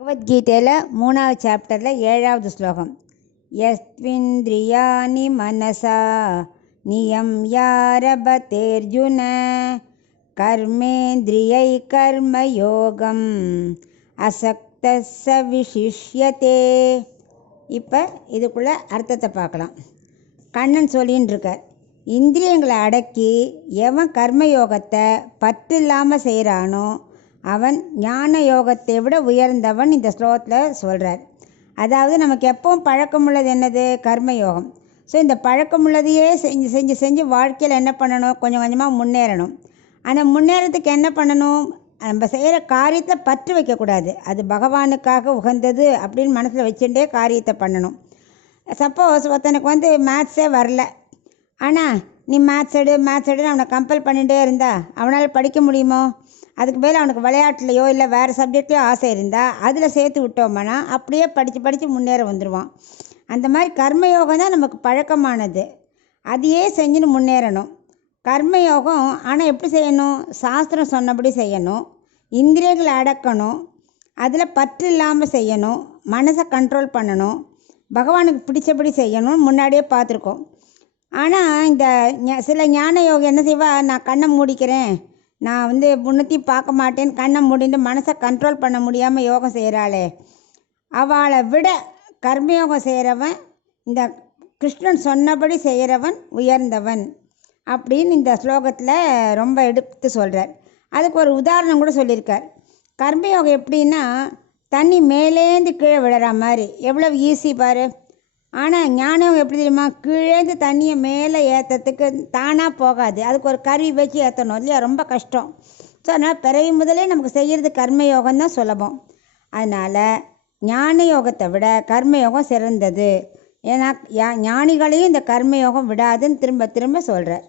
பகவத்கீதையில் 3வது சாப்டரில் 7வது ஸ்லோகம். யஸ்த்விந்திரியாணி மனசா நியம்யாரபதேர்ஜுன கர்மேந்திரியை கர்மயோகம் அசக்தஸ்ஸ விசிஷ்யதே. இப்போ இதுக்குள்ள அர்த்தத்தை பார்க்கலாம். கண்ணன் சொல்லின்னு இருக்கார், இந்திரியங்களை அடக்கி எவன் கர்மயோகத்தை பற்று இல்லாமல் செய்கிறானோ அவன் ஞான யோகத்தை விட உயர்ந்தவன். இந்த ஸ்லோகத்தில் சொல்கிறார். அதாவது நமக்கு எப்பவும் பழக்கமுள்ளது என்னது? கர்மயோகம். ஸோ இந்த பழக்கமுள்ளதையே செஞ்சு செஞ்சு செஞ்சு வாழ்க்கையில் என்ன பண்ணணும்? கொஞ்சம் கொஞ்சமாக முன்னேறணும். அந்த முன்னேறத்துக்கு என்ன பண்ணணும்? நம்ம செய்கிற காரியத்தை பற்று வைக்கக்கூடாது. அது பகவானுக்காக உகந்தது அப்படின்னு மனசில் வச்சுட்டே காரியத்தை பண்ணணும். சப்போஸ் ஒருத்தனுக்கு மேத்ஸே வரல, ஆனால் நீ மேத்ஸ் எடுன்னு அவனை கம்பல் பண்ணிகிட்டே இருந்தா அவனால் படிக்க முடியுமோ? அதுக்கு மேலே அவனுக்கு விளையாட்டுலையோ இல்லை வேறு சப்ஜெக்ட்லையோ ஆசை இருந்தால் அதில் சேர்த்து விட்டோம்னா அப்படியே படித்து படித்து முன்னேற வந்துடுவான். அந்த மாதிரி கர்மயோகம் தான் நமக்கு பழக்கமானது. அதையே செஞ்சுன்னு முன்னேறணும். கர்மயோகம் ஆனால் எப்படி செய்யணும்? சாஸ்திரம் சொன்னபடி செய்யணும். இந்திரியங்களை அடக்கணும். அதில் பற்று இல்லாமல் செய்யணும். மனசை கண்ட்ரோல் பண்ணணும். பகவானுக்கு பிடிச்சபடி செய்யணும். முன்னாடியே பார்த்துருக்கோம். ஆனால் இந்த சில ஞான யோகம் என்ன செய்வா? நான் கண்ணை மூடிக்கிறேன், நான் முன்னத்தையும் பார்க்க மாட்டேன்னு கண்ணை மூடிட்டு மனசை கண்ட்ரோல் பண்ண முடியாமல் யோகம் செய்கிறாளே, அவளை விட கர்மயோகம் செய்கிறவன், இந்த கிருஷ்ணன் சொன்னபடி செய்கிறவன் உயர்ந்தவன் அப்படின்னு இந்த ஸ்லோகத்தில் ரொம்ப எடுத்து சொல்கிறார். அதுக்கு ஒரு உதாரணம் கூட சொல்லியிருக்கார். கர்மயோகம் எப்படின்னா தண்ணி மேலேந்து கீழே விழுற மாதிரி, எவ்வளோ ஈஸி பாரு. ஆனால் ஞானம் எப்படி தெரியுமா? கீழேந்து தண்ணியை மேலே ஏற்றத்துக்கு தானாக போகாது. அதுக்கு ஒரு கருவி வச்சு ஏற்றணும் இல்லையா? ரொம்ப கஷ்டம். ஸோ அதனால் பிறவி முதலே நமக்கு செய்கிறது கர்மயோகம் தான் சுலபம். அதனால் ஞான யோகத்தை விட கர்மயோகம் சிறந்தது. ஏன்னா ஞானிகளையும் இந்த கர்மயோகம் விடாதுன்னு திரும்ப திரும்ப சொல்கிறார்.